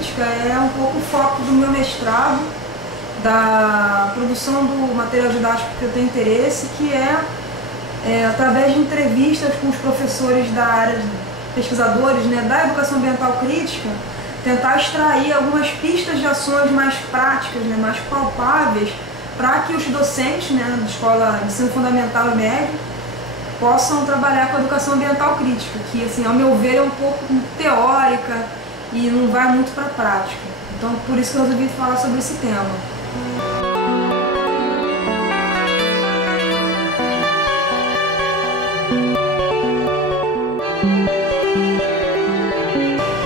crítica é um pouco o foco do meu mestrado, da produção do material didático que eu tenho interesse, que através de entrevistas com os professores da área, pesquisadores, né, da educação ambiental crítica, tentar extrair algumas pistas de ações mais práticas, né, mais palpáveis, para que os docentes, né, da escola de ensino fundamental e médio possam trabalhar com a educação ambiental crítica, que, assim, ao meu ver, é um pouco teórica e não vai muito para a prática. Então, por isso que eu resolvi falar sobre esse tema.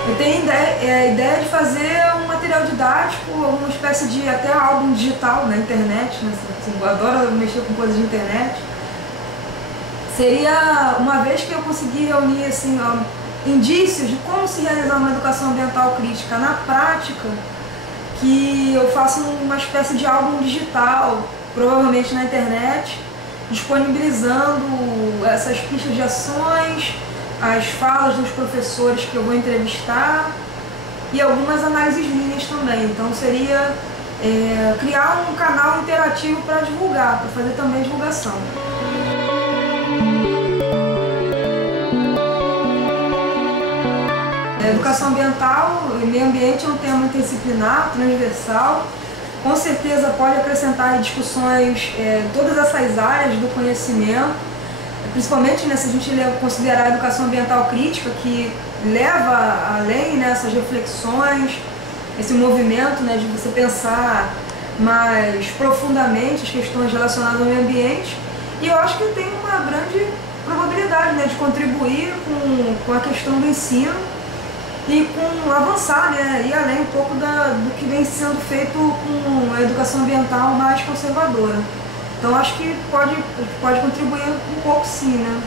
Eu tenho a ideia de fazer um material didático, uma espécie de até álbum digital na internet, né? Assim, eu adoro mexer com coisas de internet. Seria, uma vez que eu conseguir reunir assim, indícios de como se realizar uma educação ambiental crítica na prática, que eu faça uma espécie de álbum digital, provavelmente na internet, disponibilizando essas pistas de ações, as falas dos professores que eu vou entrevistar e algumas análises minhas também. Então seria criar um canal interativo para divulgar, para fazer também divulgação. A educação ambiental e meio ambiente é um tema interdisciplinar, transversal. Com certeza pode acrescentar em discussões todas essas áreas do conhecimento, principalmente, né, se a gente considerar a educação ambiental crítica, que leva além, né, essas reflexões, esse movimento, né, de você pensar mais profundamente as questões relacionadas ao meio ambiente. E eu acho que tem uma grande probabilidade, né, de contribuir com a questão do ensino e com avançar, né, ir além um pouco do que vem sendo feito com a educação ambiental mais conservadora. Então acho que pode contribuir um pouco sim, né.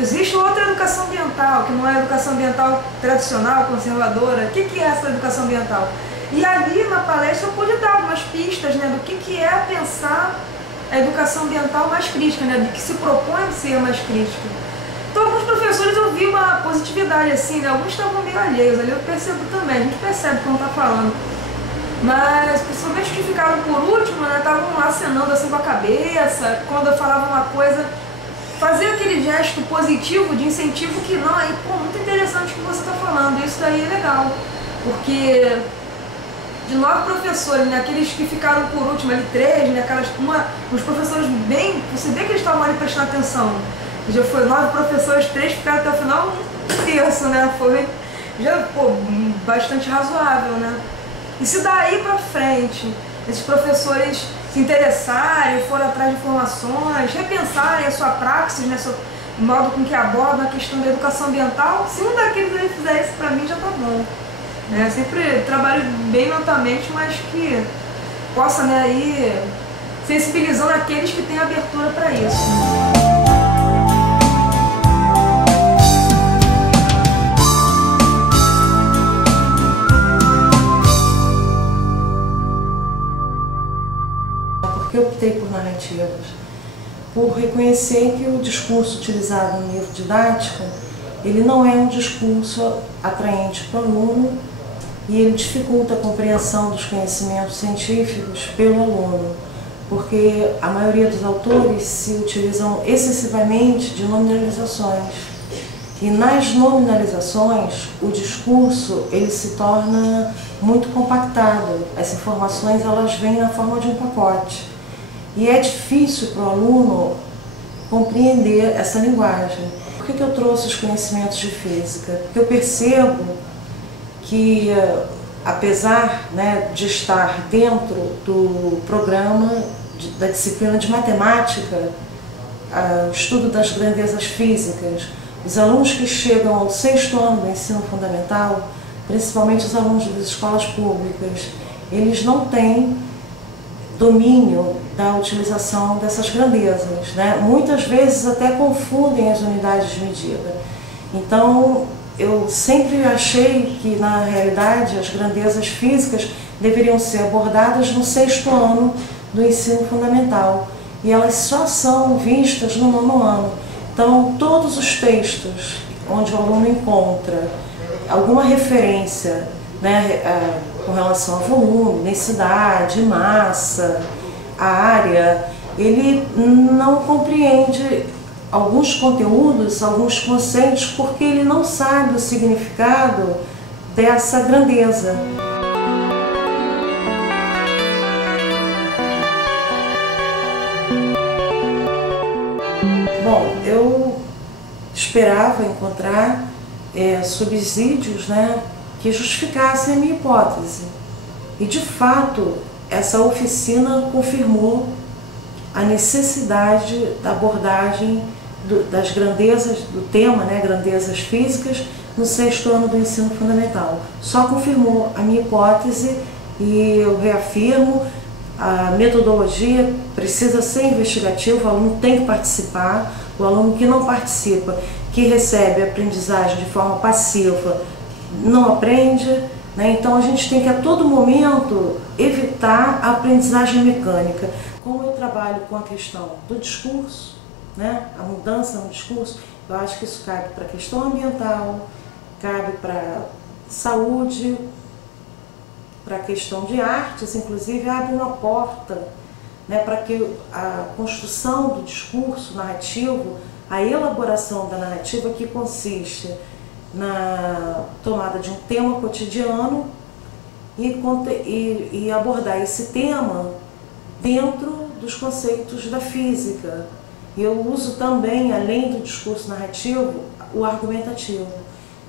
Existe outra educação ambiental, que não é a educação ambiental tradicional, conservadora. O que é essa educação ambiental? E ali na palestra eu pude dar algumas pistas, né, do que é pensar a educação ambiental mais crítica, né, do que se propõe ser mais crítica. Então alguns professores eu vi uma positividade assim, né, alguns estavam meio alheios, ali eu percebo também, a gente percebe quando está falando. Mas principalmente os que ficaram por último, né, estavam acenando assim com a cabeça, quando eu falava uma coisa, fazer aquele gesto positivo de incentivo que não, aí, pô, muito interessante o que você está falando, isso daí é legal, porque de 9 professores, né, aqueles que ficaram por último, ali 3, né, os professores bem, você vê que eles estavam ali prestando atenção, já foi 9 professores, 3 ficaram até o final, um terço, né, foi já, pô, bastante razoável, né. E se daí para frente, esses professores se interessarem, forem atrás de informações, repensarem a sua praxis, né, o modo com que abordam a questão da educação ambiental, se um daqueles aí fizer isso, para mim já tá bom. Né? Sempre trabalho bem lentamente, mas que possa, né, ir sensibilizando aqueles que têm abertura para isso. Eu optei por narrativas, por reconhecer que o discurso utilizado no livro didático, ele não é um discurso atraente para o aluno e ele dificulta a compreensão dos conhecimentos científicos pelo aluno, porque a maioria dos autores se utilizam excessivamente de nominalizações. E nas nominalizações, o discurso ele se torna muito compactado, as informações elas vêm na forma de um pacote. E é difícil para o aluno compreender essa linguagem. Por que eu trouxe os conhecimentos de física? Porque eu percebo que, apesar, né, de estar dentro do programa da disciplina de matemática, o estudo das grandezas físicas, os alunos que chegam ao 6º ano do ensino fundamental, principalmente os alunos das escolas públicas, eles não têm domínio da utilização dessas grandezas, né? Muitas vezes até confundem as unidades de medida. Então, eu sempre achei que, na realidade, as grandezas físicas deveriam ser abordadas no 6º ano do ensino fundamental, e elas só são vistas no 9º ano. Então, todos os textos onde o aluno encontra alguma referência, né, com relação a volume, densidade, massa, área, ele não compreende alguns conteúdos, alguns conceitos, porque ele não sabe o significado dessa grandeza. Bom, eu esperava encontrar subsídios, né, que justificassem a minha hipótese. E, de fato, essa oficina confirmou a necessidade da abordagem das grandezas, do tema, né, grandezas físicas, no 6º ano do ensino fundamental. Só confirmou a minha hipótese e eu reafirmo, a metodologia precisa ser investigativa, o aluno tem que participar, o aluno que não participa, que recebe a aprendizagem de forma passiva, não aprende, né? Então a gente tem que a todo momento evitar a aprendizagem mecânica. Como eu trabalho com a questão do discurso, né? A mudança no discurso, eu acho que isso cabe para a questão ambiental, cabe para saúde, para a questão de artes, inclusive abre uma porta, né, para que a construção do discurso narrativo, a elaboração da narrativa, que consiste na tomada de um tema cotidiano e abordar esse tema dentro dos conceitos da física. E eu uso também, além do discurso narrativo, o argumentativo.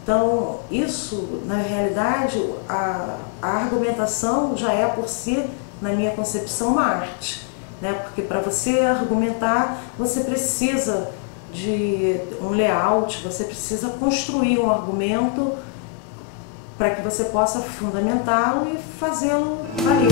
Então, isso, na realidade, a argumentação já é por si, na minha concepção, uma arte, né? Porque para você argumentar, você precisa de um layout, você precisa construir um argumento para que você possa fundamentá-lo e fazê-lo valer.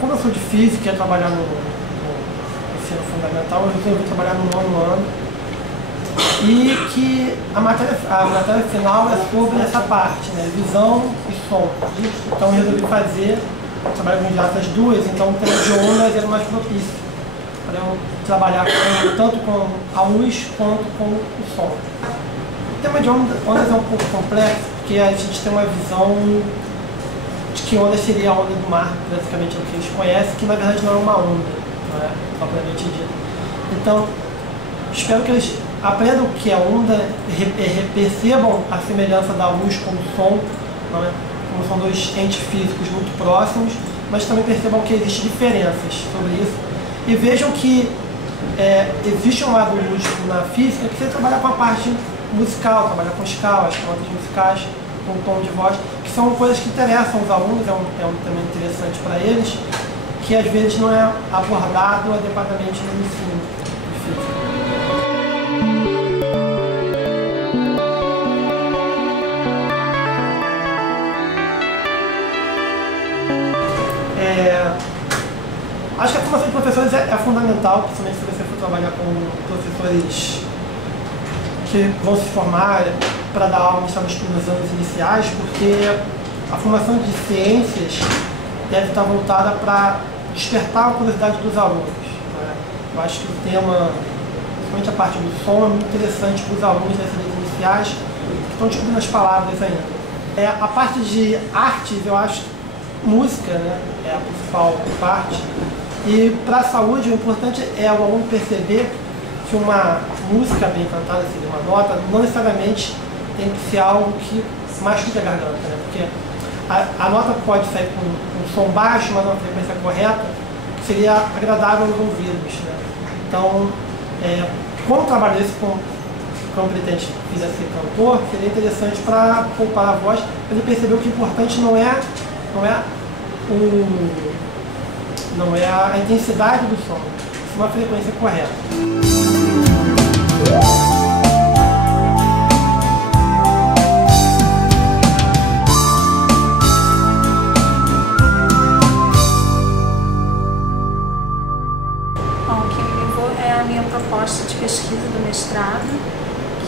Como eu sou de física e ia trabalhar no ensino fundamental, eu resolvi trabalhar no 9º ano e que a matéria final é sobre essa parte, né, visão e som. Então eu resolvi trabalhar com as duas, então o tema de ondas era mais propício para eu trabalhar tanto com a luz quanto com o som. O tema de ondas é um pouco complexo, porque a gente tem uma visão de que onda seria a onda do mar, basicamente é o que eles conhecem, que na verdade não é uma onda, não é propriamente dito. Então, espero que eles aprendam o que é onda, percebam a semelhança da luz com o som, não é? Como são dois entes físicos muito próximos, mas também percebam que existem diferenças sobre isso e vejam que existe um lado lúdico na física que você trabalha com a parte musical, trabalha com escalas, com notas musicais, com tom de voz, que são coisas que interessam os alunos, é um tema interessante para eles, que às vezes não é abordado adequadamente no ensino de física. Acho que a formação de professores é fundamental, principalmente se você for trabalhar com professores que vão se formar para dar aula nos anos iniciais, porque a formação de ciências deve estar voltada para despertar a curiosidade dos alunos, né? Eu acho que o tema, principalmente a parte do som, é muito interessante para os alunos das séries iniciais que estão descobrindo as palavras ainda. A parte de artes, eu acho que música, né, é a principal parte. E para a saúde, o importante é o aluno perceber que uma música bem cantada, seria uma nota, não necessariamente tem que ser algo que machuque a garganta, né? Porque a nota pode sair com um som baixo, mas uma frequência correta, que seria agradável aos ouvidos, né? Então, como trabalhar isso como pretende ser cantor, seria interessante para poupar a voz, mas ele percebeu que o importante não é a intensidade do som, mas uma frequência correta. Bom, o que me levou é a minha proposta de pesquisa do mestrado,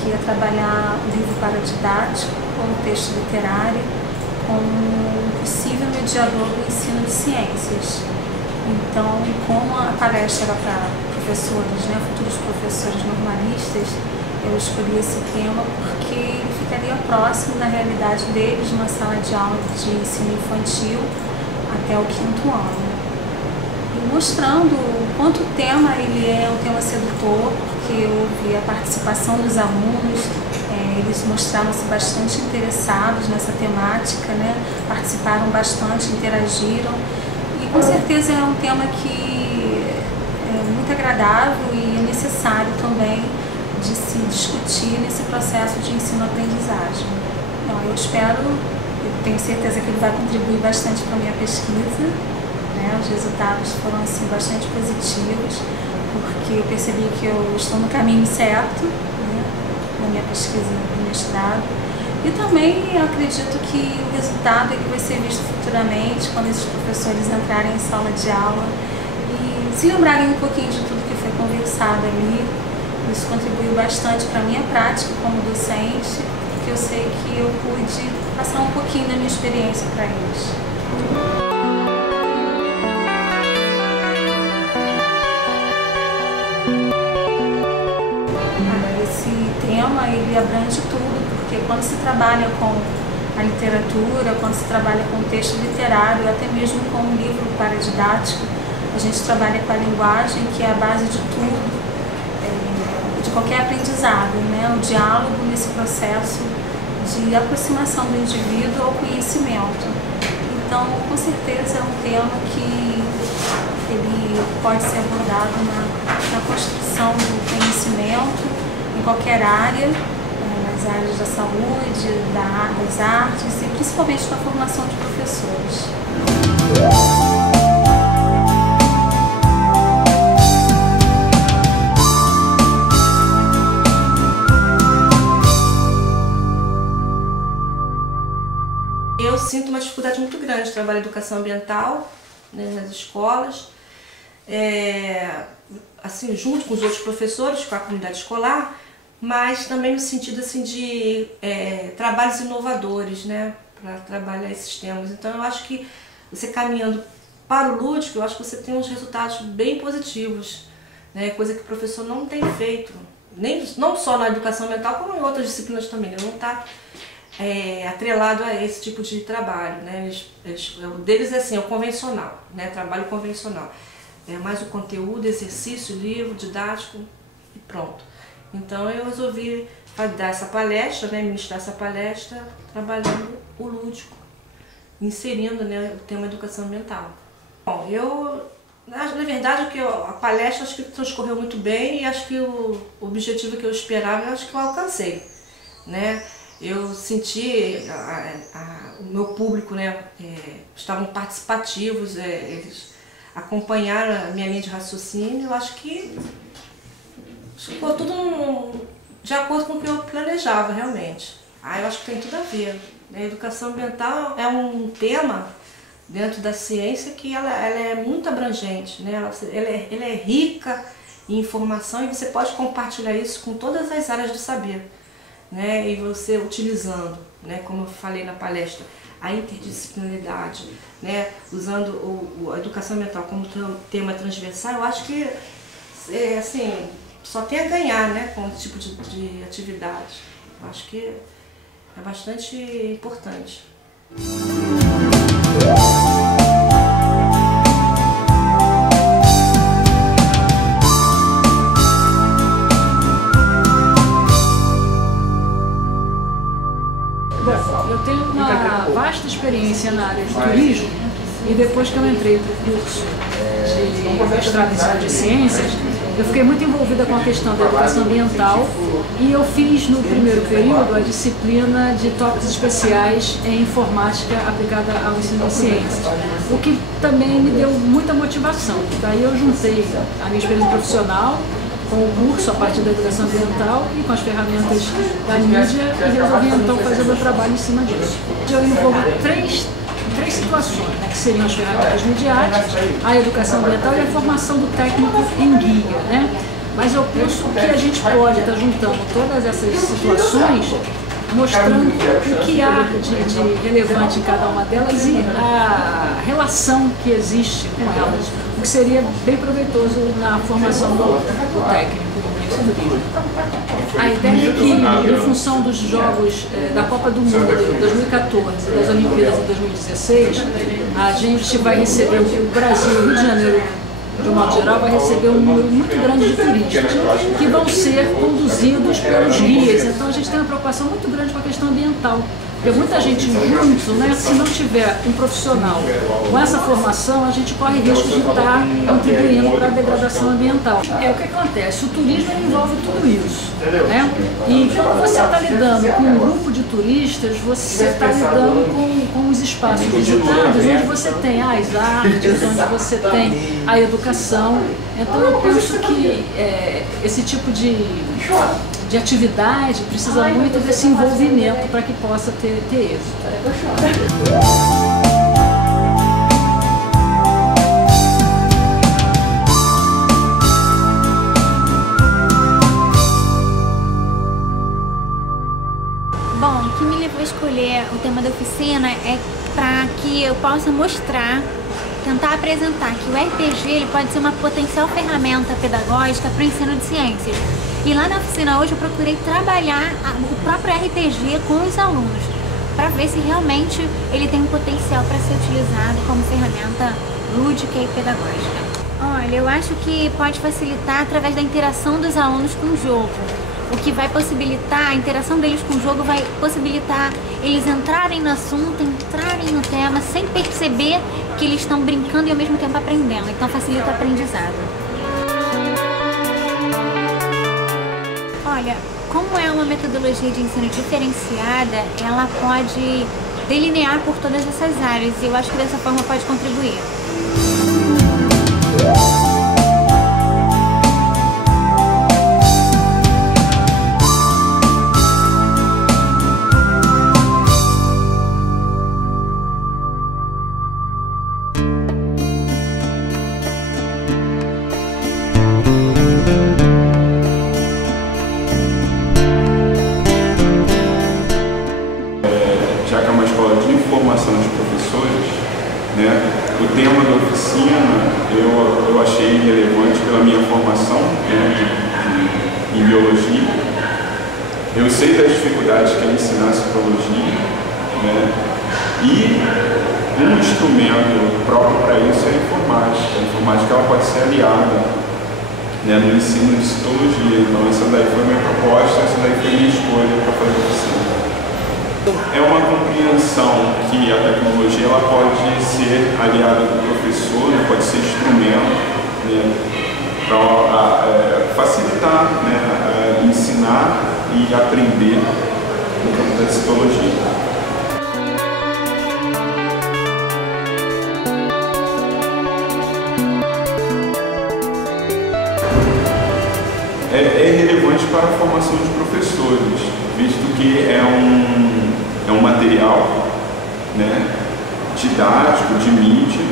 que é trabalhar o livro paradidático como texto literário como um possível mediador do ensino de ciências. Então, como a palestra era para professores, né, futuros professores normalistas, eu escolhi esse tema porque ele ficaria próximo da realidade deles numa sala de aula de ensino infantil até o 5º ano. E mostrando o quanto o tema ele é um tema sedutor, porque eu vi a participação dos alunos, eles mostraram-se bastante interessados nessa temática, né, participaram bastante, interagiram. E com certeza é um tema que é muito agradável e é necessário também de se discutir nesse processo de ensino-aprendizagem. Então, eu tenho certeza que ele vai contribuir bastante para a minha pesquisa, né? Os resultados foram assim, bastante positivos, porque eu percebi que eu estou no caminho certo, né, na minha pesquisa do mestrado. E também acredito que o resultado ele vai ser visto futuramente quando esses professores entrarem em sala de aula e se lembrarem um pouquinho de tudo que foi conversado ali. Isso contribuiu bastante para a minha prática como docente, porque eu sei que eu pude passar um pouquinho da minha experiência para eles. Esse tema ele abrange tudo, porque quando se trabalha com a literatura, quando se trabalha com texto literário, até mesmo com um livro paradidático, a gente trabalha com a linguagem, que é a base de tudo, de qualquer aprendizado, né? O diálogo nesse processo de aproximação do indivíduo ao conhecimento. Então, com certeza é um tema que ele pode ser abordado na construção do conhecimento em qualquer área, nas áreas da saúde, das artes e principalmente na formação de professores. Eu sinto uma dificuldade muito grande de trabalhar educação ambiental, né, nas escolas, assim, junto com os outros professores, com a comunidade escolar, mas também no sentido assim, de trabalhos inovadores, né, para trabalhar esses temas. Então eu acho que você caminhando para o lúdico, eu acho que você tem uns resultados bem positivos, né, coisa que o professor não tem feito, não só na educação ambiental, como em outras disciplinas também, né, não está atrelado a esse tipo de trabalho, né? O deles é assim, é o convencional, né? Trabalho convencional. É mais o conteúdo, exercício, livro, didático e pronto. Então eu resolvi dar essa palestra, né? Ministrar essa palestra, trabalhando o lúdico, inserindo, né, o tema educação ambiental. Bom, na verdade, a palestra acho que transcorreu muito bem e acho que o objetivo que eu esperava, acho que eu alcancei, né? Eu senti o meu público, né, estavam participativos, eles acompanharam a minha linha de raciocínio. Eu acho que ficou tudo de acordo com o que eu planejava realmente. Eu acho que tem tudo a ver. A educação ambiental é um tema dentro da ciência que ela é muito abrangente, né? Ela é rica em informação e você pode compartilhar isso com todas as áreas do saber. Né, e você utilizando, né, como eu falei na palestra, a interdisciplinaridade, né, usando a educação ambiental como tema transversal, eu acho que assim, só tem a ganhar, né, com esse tipo de atividade. Eu acho que é bastante importante. Eu tenho uma vasta experiência na área de turismo e depois que eu entrei para o curso de mestrado em Ciência de Ciências, eu fiquei muito envolvida com a questão da educação ambiental e eu fiz no primeiro período a disciplina de tópicos especiais em informática aplicada ao ensino de ciências, o que também me deu muita motivação. Daí eu juntei a minha experiência profissional com o curso a partir da educação ambiental e com as ferramentas da mídia e resolvi então fazer o meu trabalho em cima disso. Eu envolvo três situações, né, que seriam as ferramentas midiáticas, a educação ambiental e a formação do técnico em guia, né? Mas eu penso que a gente pode estar juntando todas essas situações mostrando o que há de relevante em cada uma delas e a relação que existe com elas, o que seria bem proveitoso na formação do técnico do turismo. A ideia é que, em função dos jogos da Copa do Mundo de 2014 e das Olimpíadas de 2016, a gente vai receber, o Brasil, o Rio de Janeiro, de um modo geral, vai receber um número muito grande de turistas que vão ser conduzidos pelos guias. Então a gente tem uma preocupação muito grande com a questão ambiental. Porque muita gente junto, né, se não tiver um profissional com essa formação, a gente corre risco de estar contribuindo para a degradação ambiental. O que acontece? O turismo envolve tudo isso, né? E quando você está lidando com um grupo de turistas, você está lidando com os espaços visitados, onde você tem as artes, onde você tem a educação. Então eu penso que esse tipo de atividade precisa muito desse envolvimento para que possa ter êxito. Bom, o que me levou a escolher o tema da oficina é para que eu possa tentar apresentar que o RPG ele pode ser uma potencial ferramenta pedagógica para o ensino de ciências. E lá na oficina hoje eu procurei trabalhar o próprio RPG com os alunos, para ver se realmente ele tem um potencial para ser utilizado como ferramenta lúdica e pedagógica. Olha, eu acho que pode facilitar através da interação dos alunos com o jogo. O que vai possibilitar, a interação deles com o jogo vai possibilitar eles entrarem no assunto, entrarem no tema, sem perceber que eles estão brincando e ao mesmo tempo aprendendo. Então facilita o aprendizado. Olha, como é uma metodologia de ensino diferenciada, ela pode delinear por todas essas áreas e eu acho que dessa forma pode contribuir. Já que é uma escola de formação de professores, né, o tema da oficina eu achei relevante pela minha formação, né, em biologia. Eu sei das dificuldades que é ensinar citologia, né, e um instrumento próprio para isso é a informática. A informática ela pode ser aliada, né, no ensino de citologia. Então essa daí foi a minha proposta, essa daí foi a minha escolha para fazer a oficina. É uma compreensão que a tecnologia ela pode ser aliada do professor, né, pode ser instrumento, né, para facilitar, né, ensinar e aprender no campo da citologia. É relevante para a formação de professores, visto que é um material, né, didático, de mídia,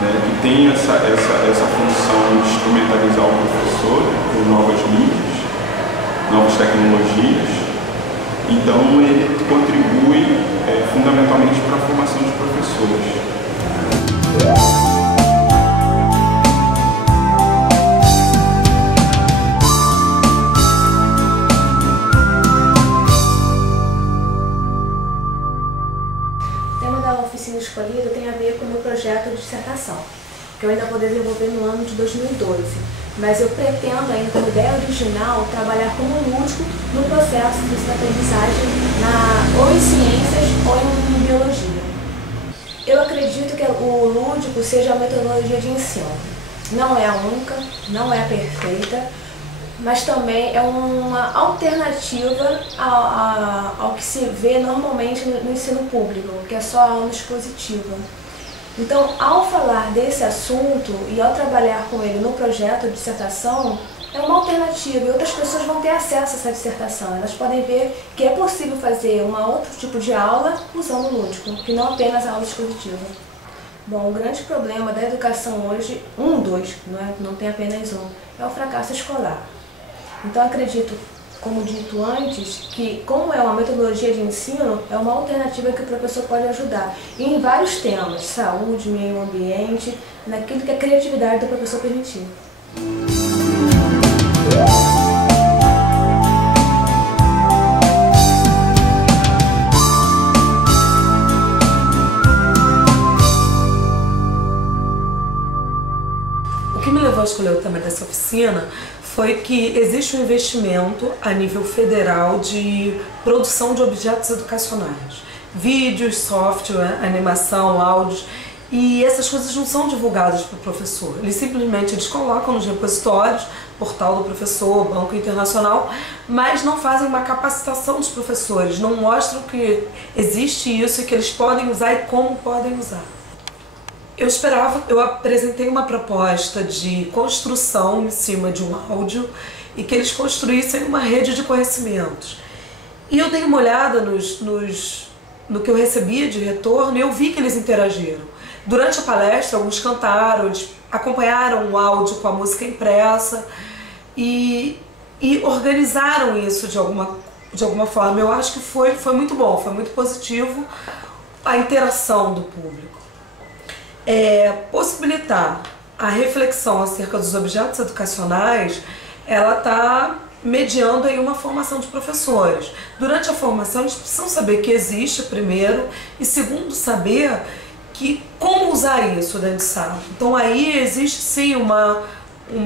né, que tem essa função de instrumentalizar o professor com novas mídias, novas tecnologias. Então ele contribui fundamentalmente para a formação de professores. Escolhido tem a ver com o meu projeto de dissertação, que eu ainda vou desenvolver no ano de 2012. Mas eu pretendo ainda, como ideia original, trabalhar como lúdico no processo de aprendizagem ou em ciências ou em biologia. Eu acredito que o lúdico seja a metodologia de ensino. Não é a única, não é a perfeita, mas também é uma alternativa ao que se vê normalmente no ensino público, que é só a aula expositiva. Então, ao falar desse assunto e ao trabalhar com ele no projeto de dissertação, é uma alternativa e outras pessoas vão ter acesso a essa dissertação. Elas podem ver que é possível fazer outro tipo de aula usando o lúdico, que não apenas a aula expositiva. Bom, o grande problema da educação hoje, não tem apenas um, é o fracasso escolar. Então acredito como dito antes, que como é uma metodologia de ensino, é uma alternativa que o professor pode ajudar em vários temas, saúde, meio ambiente, naquilo que a criatividade do professor permitir. O que me levou a escolher o tema dessa oficina foi que existe um investimento a nível federal de produção de objetos educacionais. Vídeos, software, animação, áudios, e essas coisas não são divulgadas para o professor. Eles colocam nos repositórios, portal do professor, banco internacional, mas não fazem uma capacitação dos professores, não mostram que existe isso e que eles podem usar e como podem usar. Eu apresentei uma proposta de construção em cima de um áudio e que eles construíssem uma rede de conhecimentos. E eu dei uma olhada no que eu recebia de retorno e eu vi que eles interagiram. Durante a palestra, alguns cantaram, eles acompanharam o áudio com a música impressa e organizaram isso de alguma forma. Eu acho que foi muito bom, foi muito positivo a interação do público. Possibilitar a reflexão acerca dos objetos educacionais, ela está mediando aí uma formação de professores. Durante a formação, eles precisam saber que existe, primeiro, e segundo, saber como usar isso dentro de sala. Então aí existe sim uma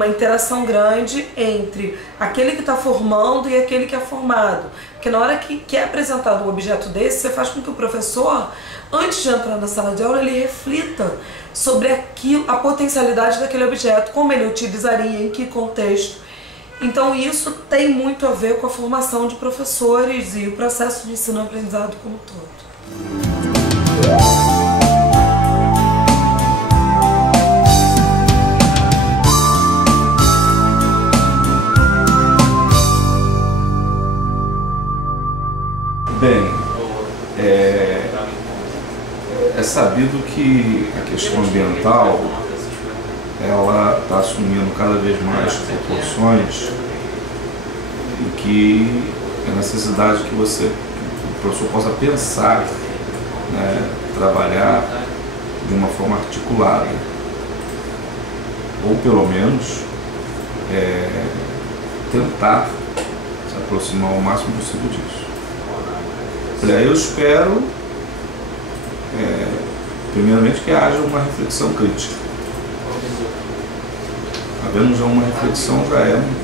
interação grande entre aquele que está formando e aquele que é formado. Porque na hora que é apresentado um objeto desse, você faz com que o professor, antes de entrar na sala de aula, ele reflita sobre a potencialidade daquele objeto, como ele utilizaria, em que contexto. Então isso tem muito a ver com a formação de professores e o processo de ensino-aprendizado como um todo. Bem, é sabido que a questão ambiental ela está assumindo cada vez mais proporções em que a necessidade que o professor possa pensar, né, trabalhar de uma forma articulada, ou pelo menos tentar se aproximar o máximo possível disso. Eu espero, primeiramente, que haja uma reflexão crítica. Havendo já uma reflexão, já é um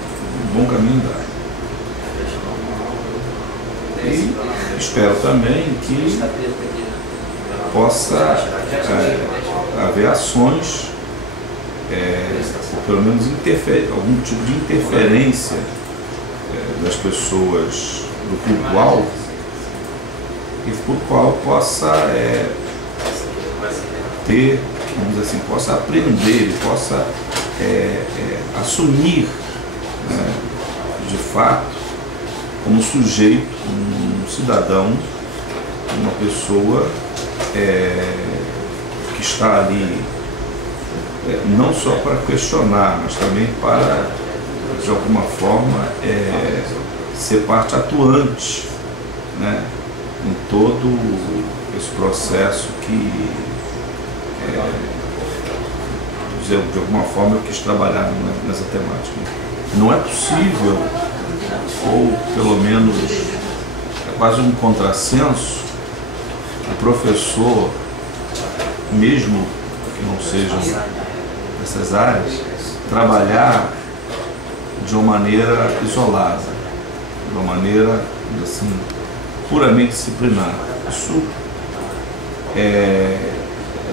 bom caminho andado. E espero também que possa haver ações, ou pelo menos algum tipo de interferência das pessoas do público-alvo, e por qual possa ter, vamos dizer assim, possa aprender, possa assumir, né, de fato, como sujeito, um cidadão, uma pessoa que está ali não só para questionar, mas também para, de alguma forma, ser parte atuante, né, em todo esse processo que, de alguma forma, eu quis trabalhar nessa temática. Não é possível, ou pelo menos é quase um contrassenso, o professor, mesmo que não sejam dessas áreas, trabalhar de uma maneira isolada, de uma maneira, assim, puramente disciplinar. Isso é,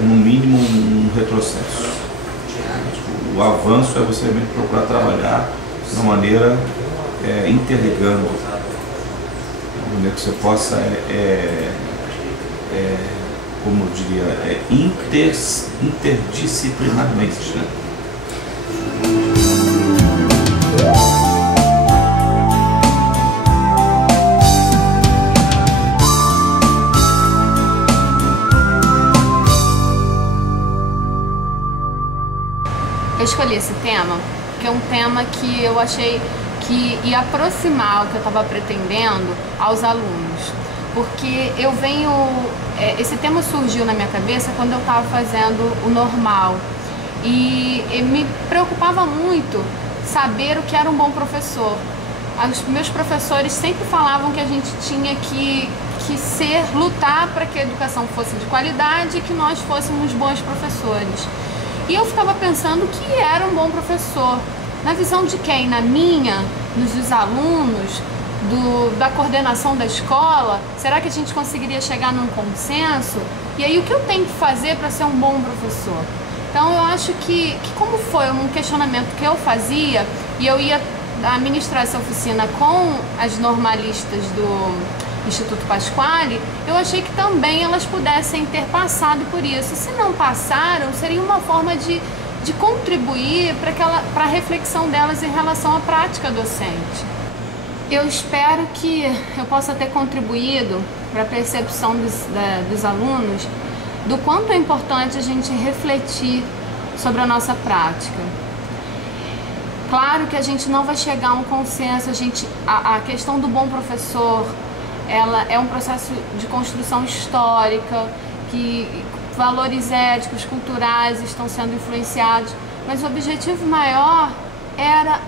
no mínimo, um retrocesso. O avanço é você realmente procurar trabalhar de uma maneira interligando, de uma maneira que você possa, como eu diria, interdisciplinarmente, né? Eu escolhi esse tema porque é um tema que eu achei que ia aproximar o que eu estava pretendendo aos alunos. Porque eu venho... esse tema surgiu na minha cabeça quando eu estava fazendo o normal. E me preocupava muito saber o que era um bom professor. Os meus professores sempre falavam que a gente tinha que lutar para que a educação fosse de qualidade e que nós fôssemos bons professores. E eu ficava pensando o que era um bom professor. Na visão de quem? Na minha? Dos alunos? Da coordenação da escola? Será que a gente conseguiria chegar num consenso? E aí o que eu tenho que fazer para ser um bom professor? Então eu acho que como foi um questionamento que eu fazia, e eu ia administrar essa oficina com as normalistas do Instituto Pasquale, eu achei que também elas pudessem ter passado por isso. Se não passaram, seria uma forma de contribuir para a reflexão delas em relação à prática docente. Eu espero que eu possa ter contribuído para a percepção dos alunos do quanto é importante a gente refletir sobre a nossa prática. Claro que a gente não vai chegar a um consenso, a questão do bom professor, ela é um processo de construção histórica, que valores éticos, culturais estão sendo influenciados, mas o objetivo maior era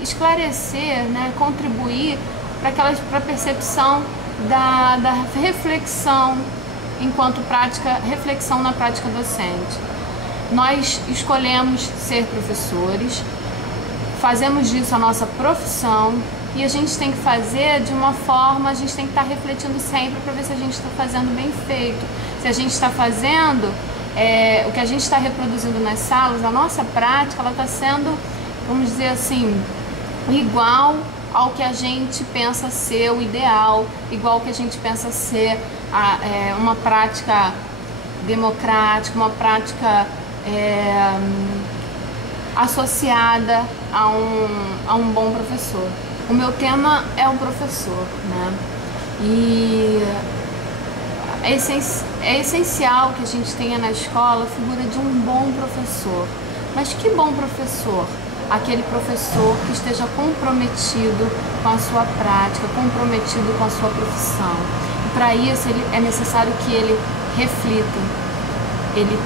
esclarecer, né, contribuir para a percepção da reflexão enquanto reflexão na prática docente. Nós escolhemos ser professores, fazemos disso a nossa profissão e a gente tem que fazer de uma forma, a gente tem que estar refletindo sempre para ver se a gente está fazendo bem feito. Se a gente está fazendo o que a gente está reproduzindo nas salas, a nossa prática, ela está sendo, vamos dizer assim, igual ao que a gente pensa ser o ideal, igual ao que a gente pensa ser uma prática democrática, uma prática associada a um bom professor. O meu tema é o professor, né? E é essencial que a gente tenha na escola a figura de um bom professor. Mas que bom professor? Aquele professor que esteja comprometido com a sua prática, comprometido com a sua profissão. E para isso é necessário que ele reflita, ele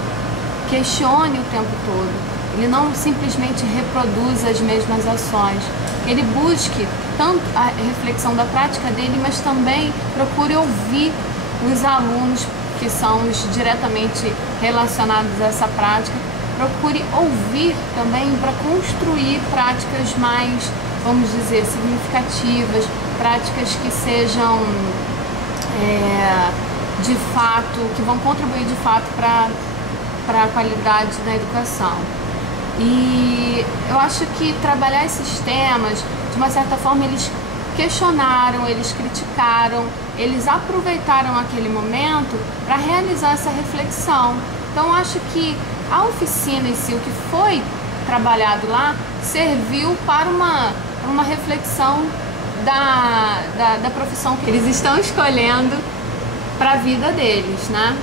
questione o tempo todo. Ele não simplesmente reproduza as mesmas ações. Ele busque tanto a reflexão da prática dele, mas também procure ouvir os alunos que são os diretamente relacionados a essa prática. Procure ouvir também para construir práticas mais, vamos dizer, significativas, práticas que sejam de fato, que vão contribuir de fato para a qualidade da educação. E eu acho que trabalhar esses temas, de uma certa forma, eles questionaram, eles criticaram, eles aproveitaram aquele momento para realizar essa reflexão. Então, eu acho que a oficina em si, o que foi trabalhado lá, serviu para uma reflexão da profissão que eles estão escolhendo para a vida deles, né?